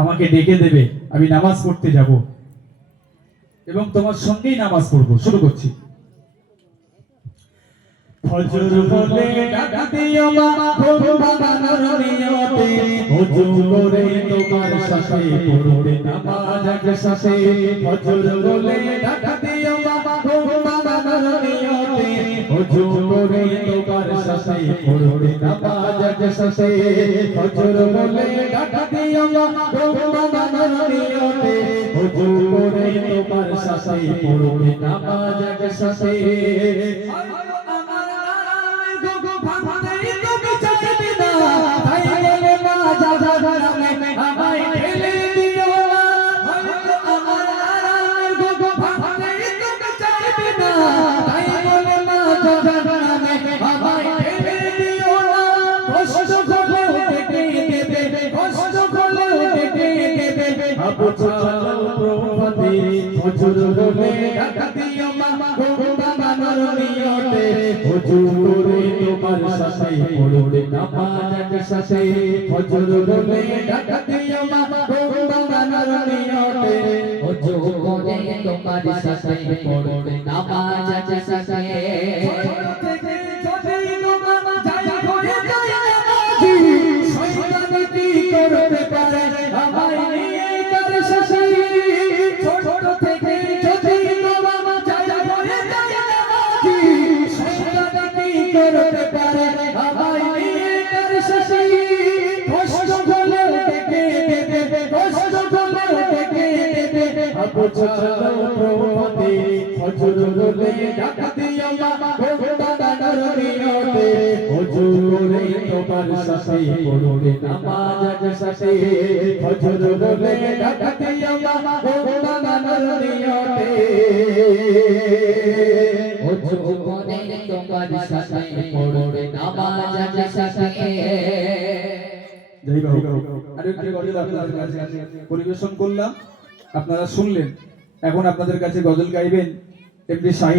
আমাকে ডেকে দেবে, আমি নামাজ পড়তে যাব এবং তোমার সঙ্গেই নামাজ পড়বো। শুরু করছি। ফজর বলে ডাক দিও মা, ঘুম ভাঙানোর নিয়তে, ওযু করে তোমার সাথে পড়বে নামাজ একসাথে। ফজর বলে ডাক দিও মা, ঘুম ভাঙানোর নিয়তে, ওযু করে তোমার সাথে পড়বে নামাজ একসাথে। ফজর বলে ডাক দিও মা, ঘুম ভাঙানোর নিয়তে, ওযু করে তোমার সাথে পড়বে নামাজ একসাথে। ফজর বলে ডাক দিও মা, ঘুম ভাঙানোর নিয়তে, ওযু করে তোমার সাথে পড়বে নামাজ একসাথে। ফজর বলে ডাক দিও মা, ঘুম ভাঙানোর নিয়তে, ওযু করে তোমার সাথে পড়বে নামাজ একসাথে। শয়তান কি করতে পারে আমায় নিয়ে কার সাথে? ছোট থেকে যদি বাবা যায় করে যায় নামাজি, শয়তান কি করতে পারে আমায় নিয়ে কার সাথে? কষ্ট হলে ডেকে দেবে, কষ্ট হলে ডেকে দেবে, আবু চলো প্রভাতে। ফজর বলে ডাক দিও মা, ঘুম ভাঙানোর নিয়তে, ওযু করে তোমার সাথে পড়বে নামাজ একসাথে। ফজর বলে ডাক দিও মা, ঘুম ভাঙানোর নিয়তে, ওযু করে তোমার সাথে পড়বে নামাজ একসাথে। জয় বাবু। আরেকটি গজল আপনাদের কাছে পরিবেশন করলাম, আপনারা শুনলেন। এখন আপনাদের কাছে গজল গাইবেন এমডি শাহিদ।